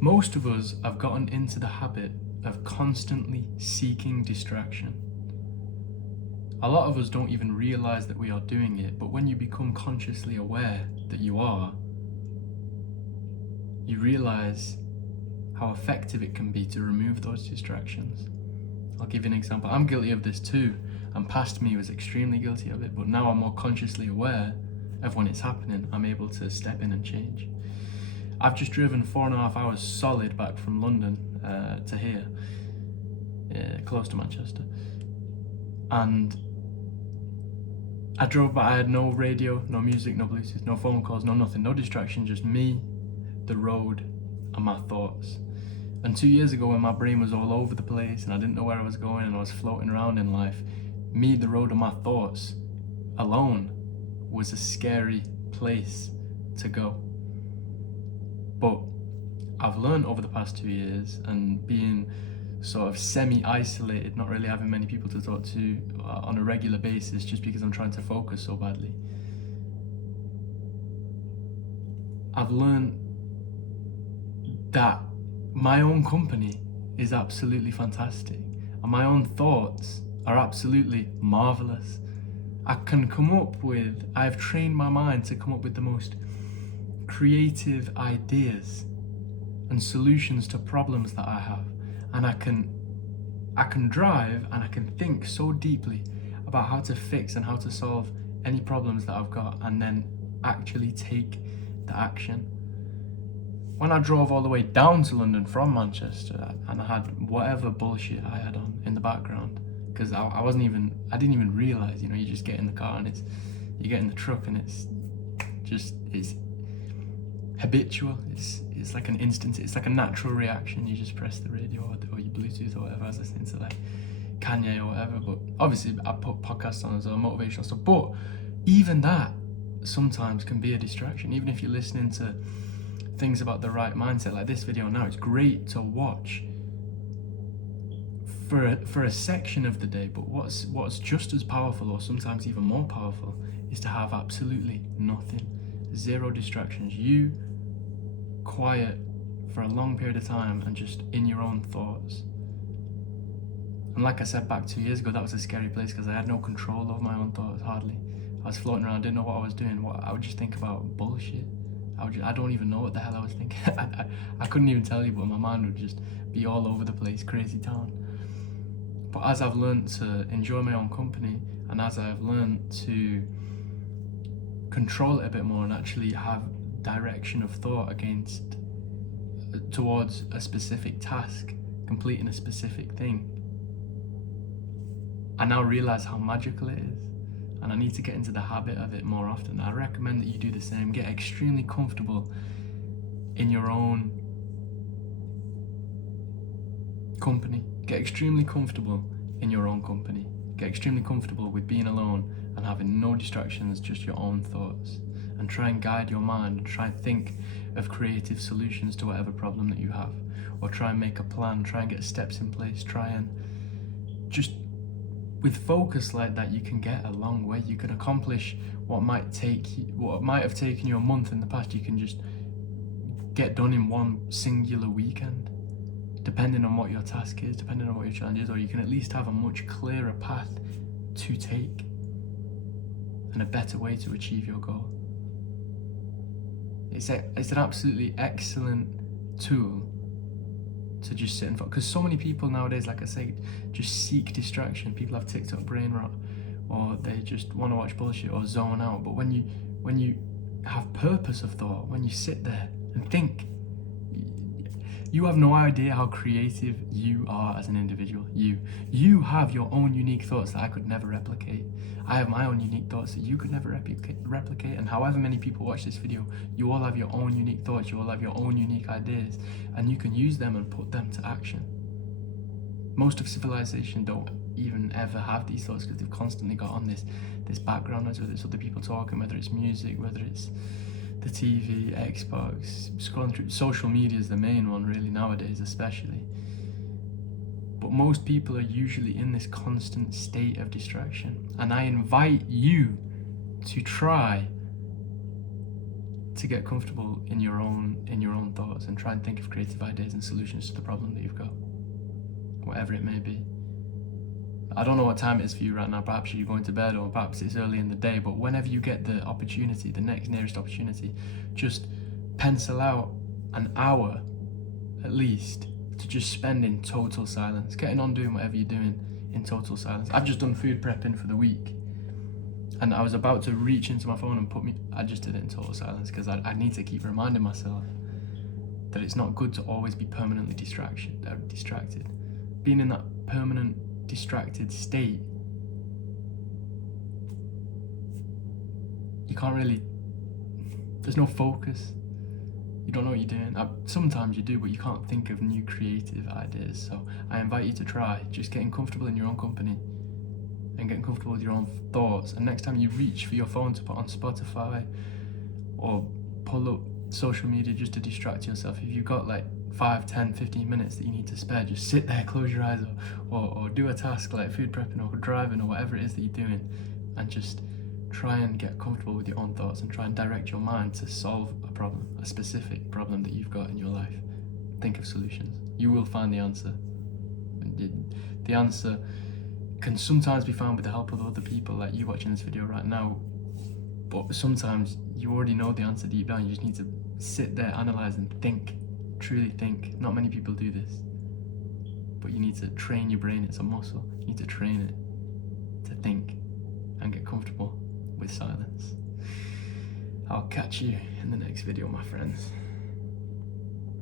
Most of us have gotten into the habit of constantly seeking distraction. A lot of us don't even realize that we are doing it, but when you become consciously aware that you are, you realize how effective it can be to remove those distractions. I'll give you an example. I'm guilty of this too, and past me was extremely guilty of it, but now I'm more consciously aware of when it's happening. I'm able to step in and change. I've just driven 4.5 hours solid back from London to here, close to Manchester, and I drove back. I had no radio, no music, no Bluetooth, no phone calls, no nothing, no distraction, just me, the road, and my thoughts. And 2 years ago, when my brain was all over the place and I didn't know where I was going and I was floating around in life, me, the road, and my thoughts alone was a scary place to go. But I've learned over the past 2 years, and being sort of semi-isolated, not really having many people to talk to on a regular basis just because I'm trying to focus so badly, I've learned that my own company is absolutely fantastic and my own thoughts are absolutely marvelous. I've trained my mind to come up with the most creative ideas and solutions to problems that I have, and I can drive and I can think so deeply about how to fix and how to solve any problems that I've got, and then actually take the action. When I drove all the way down to London from Manchester and I had whatever bullshit I had on in the background, because I didn't even realize, you just get in the car and you get in the truck and it's habitual. It's like an instant, it's like a natural reaction. You just press the radio or your Bluetooth or whatever. I was listening to like Kanye or whatever, but obviously I put podcasts on as well, motivational stuff. But even that sometimes can be a distraction. Even if you're listening to things about the right mindset, like this video now, it's great to watch for a section of the day. But what's just as powerful, or sometimes even more powerful, is to have absolutely nothing, zero distractions. You quiet for a long period of time and just in your own thoughts. And like I said, back 2 years ago, that was a scary place because I had no control over my own thoughts, hardly. I was floating around, didn't know what I was doing. I would just think about bullshit. I don't even know what the hell I was thinking. I couldn't even tell you, but my mind would just be all over the place, crazy town. But as I've learned to enjoy my own company, and as I've learned to control it a bit more and actually have direction of thought towards a specific task, completing a specific thing, I now realize how magical it is, and I need to get into the habit of it more often. I recommend that you do the same. Get extremely comfortable in your own company. Get extremely comfortable in your own company. Get extremely comfortable with being alone and having no distractions, just your own thoughts. And try and guide your mind and try and think of creative solutions to whatever problem that you have. Or try and make a plan, try and get steps in place, try and just, with focus like that, you can get a long way. You can accomplish what might have taken you a month in the past, you can just get done in one singular weekend, depending on what your task is, depending on what your challenge is, or you can at least have a much clearer path to take and a better way to achieve your goal. It's an absolutely excellent tool to just sit and focus, because so many people nowadays, like I say, just seek distraction. People have TikTok brain rot, or they just want to watch bullshit or zone out. But when you have purpose of thought, when you sit there and think, you have no idea how creative you are as an individual. You have your own unique thoughts that I could never replicate. I have my own unique thoughts that you could never replicate. And however many people watch this video, you all have your own unique thoughts, you all have your own unique ideas, and you can use them and put them to action. Most of civilization don't even ever have these thoughts because they've constantly got on this background noise, whether it's other people talking, whether it's music, whether it's the TV, Xbox, scrolling through. Social media is the main one really nowadays, especially. But most people are usually in this constant state of distraction. And I invite you to try to get comfortable in your own thoughts and try and think of creative ideas and solutions to the problem that you've got, whatever it may be. I don't know what time it is for you right now. Perhaps you're going to bed, or perhaps it's early in the day, but whenever you get the opportunity, the next nearest opportunity, just pencil out an hour at least to just spend in total silence, getting on doing whatever you're doing in total silence. I've just done food prepping for the week, and I was about to reach into my phone and I just did it in total silence, because I need to keep reminding myself that it's not good to always be permanently distracted. Being in that permanent distracted state, you can't really, there's no focus. You don't know what you're doing. Sometimes you do, but you can't think of new creative ideas. So I invite you to try just getting comfortable in your own company and getting comfortable with your own thoughts. And next time you reach for your phone to put on Spotify or pull up social media just to distract yourself, if you've got like 5, 10, 15 minutes that you need to spare, just sit there, close your eyes, or do a task like food prepping or driving or whatever it is that you're doing, and just try and get comfortable with your own thoughts and try and direct your mind to solve a problem, a specific problem that you've got in your life. Think of solutions. You will find the answer. The answer can sometimes be found with the help of other people, like you watching this video right now, but sometimes you already know the answer deep down. You just need to sit there, analyze and think, truly think. Not many people do this, but you need to train your brain. It's a muscle. You need to train it to think and get comfortable with silence. I'll catch you in the next video, my friends.